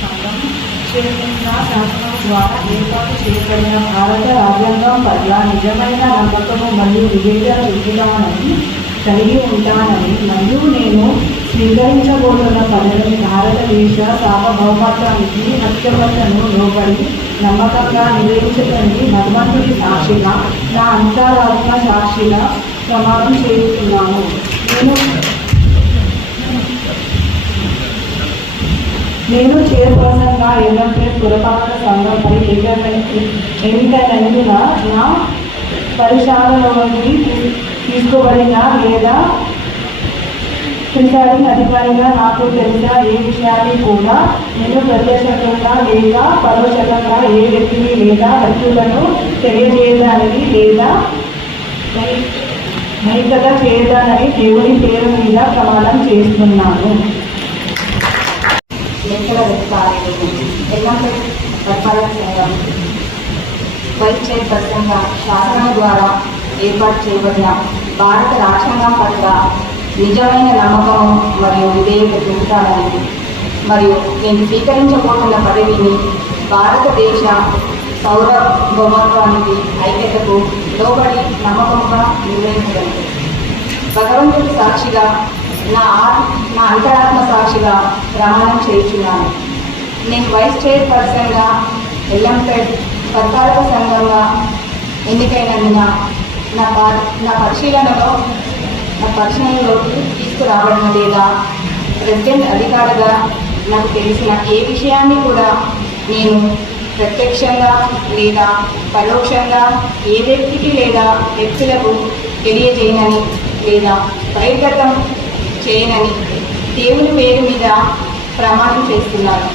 సంఘం చేసిన శాసనం ద్వారా ఏర్పాటు చేయబడిన భారత రాజ్యాంగం పట్ల నిజమైన నమ్మకము మరియు వివేచన విధానాన్ని కలిగి ఉంటానని మరియు నేను స్వీకరించబోతున్న పదవిని భారతదేశ సార్వభౌమత్వానికి హత్యవతను లోబడి నమ్మకంగా నిర్వహించడానికి భగవంతుడి సాక్షిగా నా అంతరాత్మ సాక్షిగా ప్రమాణం చేస్తున్నాను నేను చైర్పర్సన్గా ఏంటంటే పురపాలక సంఘంపై ఎన్నికైనందున నా పరిశాలలోకి తీసుకోబడిన లేదా ప్రిసైడింగ్ అధికారిగా నాకు తెలిసిన ఏ విషయాన్ని కూడా నేను ప్రత్యక్షంగా లేదా పరోక్షంగా ఏ వ్యక్తిని లేదా వ్యక్తులను తెలియజేయడానికి లేదా నైతిక చేయడానని దేవుని పేరు మీద ప్రమాణం చేస్తున్నాను. లెక్కల అధికారులు ఎలాంటి పరిపాలన సంఘం వైస్ చైర్పర్సన్గా శాసనం ద్వారా ఏర్పాటు చేయబడిన భారత రాజ్యాంగం పట్ల నిజమైన నమ్మకం మరియు విధేయత చూపుతానని మరియు నేను స్వీకరించబోతున్న పదవిని భారతదేశ సౌరభౌమత్వానికి ఐక్యతకు లోబడి నమ్మకంగా నిర్వహించగలను భగవంతుడి సాక్షిగా నా నా అంతరాత్మ సాక్షిగా ప్రమాణం చేయించున్నాను. నేను వైస్ చైర్పర్సన్గా ఎల్లంపేట్ పరిపాలక సంఘంగా ఎన్నికైనందున నా ప- నా పరిశీలనలో నా పరిశీలనలోకి తీసుకురావడం లేదా ప్రెసిడెంట్ అధికారిగా నాకు తెలిసిన ఏ విషయాన్ని కూడా నేను ప్రత్యక్షంగా లేదా పరోక్షంగా ఏ వ్యక్తికి లేదా వ్యక్తులకు తెలియజేయనని లేదా బహిర్గతం చేయనని దేవుని పేరు మీద ప్రమాణం చేస్తున్నాను.